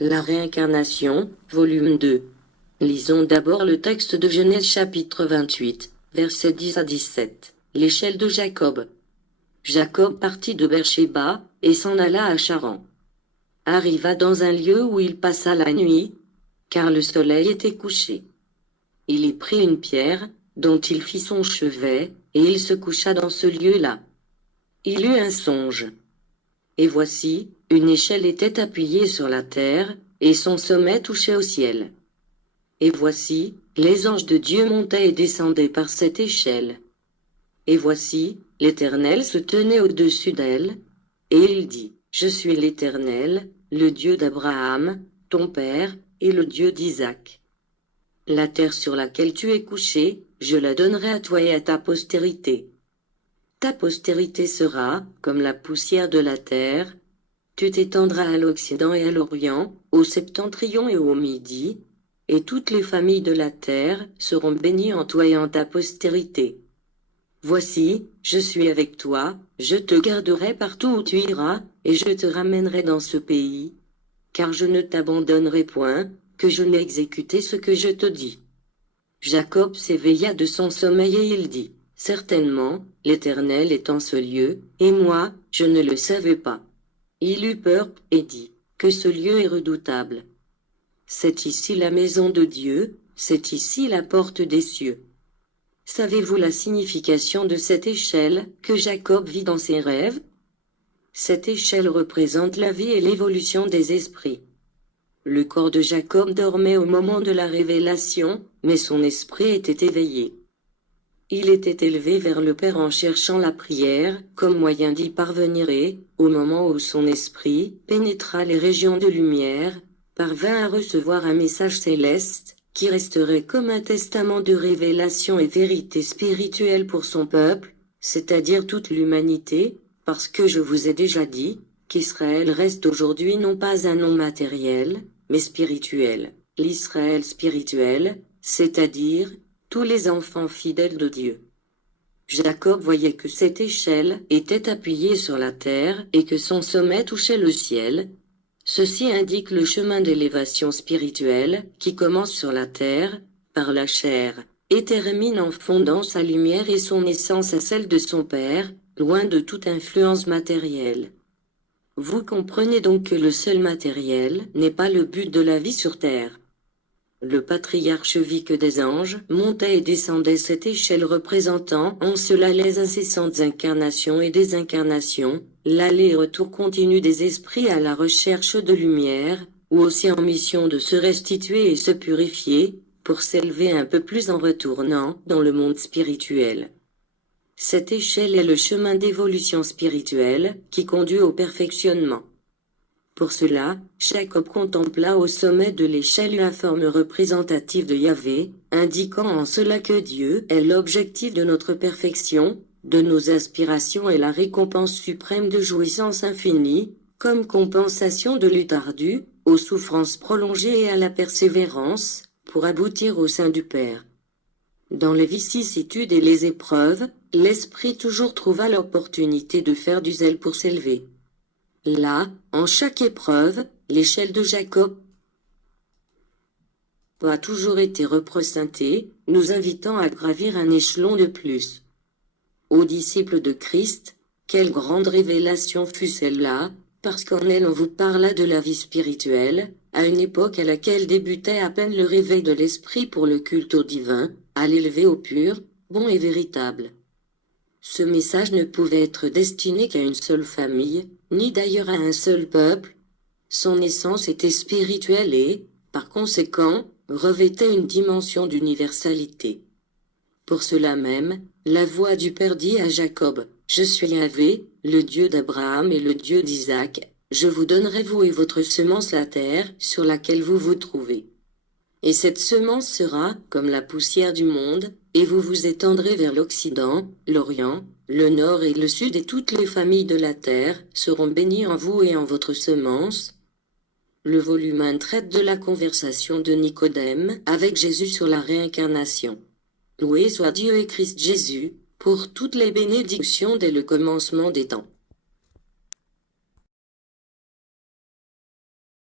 La réincarnation, volume 2. Lisons d'abord le texte de Genèse chapitre 28, versets 10 à 17. L'échelle de Jacob. Jacob partit de Beersheba, et s'en alla à Charan. Arriva dans un lieu où il passa la nuit, car le soleil était couché. Il y prit une pierre, dont il fit son chevet, et il se coucha dans ce lieu-là. Il eut un songe. Et voici, une échelle était appuyée sur la terre, et son sommet touchait au ciel. Et voici, les anges de Dieu montaient et descendaient par cette échelle. Et voici, l'Éternel se tenait au-dessus d'elle, et il dit, Je suis l'Éternel, le Dieu d'Abraham, ton père, et le Dieu d'Isaac. La terre sur laquelle tu es couché, je la donnerai à toi et à ta postérité. Ta postérité sera, comme la poussière de la terre, tu t'étendras à l'Occident et à l'Orient, au septentrion et au Midi, et toutes les familles de la terre seront bénies en toi et en ta postérité. Voici, je suis avec toi, je te garderai partout où tu iras, et je te ramènerai dans ce pays, car je ne t'abandonnerai point, que je n'ai exécuté ce que je te dis. Jacob s'éveilla de son sommeil et il dit, Certainement, l'Éternel est en ce lieu, et moi, je ne le savais pas. Il eut peur, et dit, Que ce lieu est redoutable. C'est ici la maison de Dieu, c'est ici la porte des cieux. Savez-vous la signification de cette échelle que Jacob vit dans ses rêves? Cette échelle représente la vie et l'évolution des esprits. Le corps de Jacob dormait au moment de la révélation, mais son esprit était éveillé. Il était élevé vers le Père en cherchant la prière, comme moyen d'y parvenir et, au moment où son esprit pénétra les régions de lumière, parvint à recevoir un message céleste, qui resterait comme un testament de révélation et vérité spirituelle pour son peuple, c'est-à-dire toute l'humanité, parce que je vous ai déjà dit, qu'Israël reste aujourd'hui non pas un nom matériel, mais spirituel. L'Israël spirituel, c'est-à-dire, tous les enfants fidèles de Dieu. Jacob voyait que cette échelle était appuyée sur la terre et que son sommet touchait le ciel. Ceci indique le chemin d'élévation spirituelle qui commence sur la terre, par la chair, et termine en fondant sa lumière et son essence à celle de son Père, loin de toute influence matérielle. Vous comprenez donc que le seul matériel n'est pas le but de la vie sur terre. Le patriarche vit que des anges montaient et descendaient cette échelle représentant en cela les incessantes incarnations et désincarnations, l'aller et retour continu des esprits à la recherche de lumière, ou aussi en mission de se restituer et se purifier, pour s'élever un peu plus en retournant dans le monde spirituel. Cette échelle est le chemin d'évolution spirituelle qui conduit au perfectionnement. Pour cela, Jacob contempla au sommet de l'échelle une forme représentative de Yahvé, indiquant en cela que Dieu est l'objectif de notre perfection, de nos aspirations et la récompense suprême de jouissance infinie, comme compensation de lutte ardue, aux souffrances prolongées et à la persévérance, pour aboutir au sein du Père. Dans les vicissitudes et les épreuves, l'esprit toujours trouva l'opportunité de faire du zèle pour s'élever. Là, en chaque épreuve, l'échelle de Jacob a toujours été représentée, nous invitant à gravir un échelon de plus. Aux disciples de Christ, quelle grande révélation fut celle-là, parce qu'en elle on vous parla de la vie spirituelle, à une époque à laquelle débutait à peine le réveil de l'esprit pour le culte au divin, à l'élever au pur, bon et véritable. Ce message ne pouvait être destiné qu'à une seule famille, ni d'ailleurs à un seul peuple. Son essence était spirituelle et, par conséquent, revêtait une dimension d'universalité. Pour cela même, la voix du Père dit à Jacob, « Je suis Yahvé, le Dieu d'Abraham et le Dieu d'Isaac, je vous donnerai vous et votre semence la terre sur laquelle vous vous trouvez. Et cette semence sera comme la poussière du monde, et vous vous étendrez vers l'Occident, l'Orient, le Nord et le Sud, et toutes les familles de la terre seront bénies en vous et en votre semence. » Le volume 1 traite de la conversation de Nicodème avec Jésus sur la réincarnation. Loué soit Dieu et Christ Jésus, pour toutes les bénédictions dès le commencement des temps.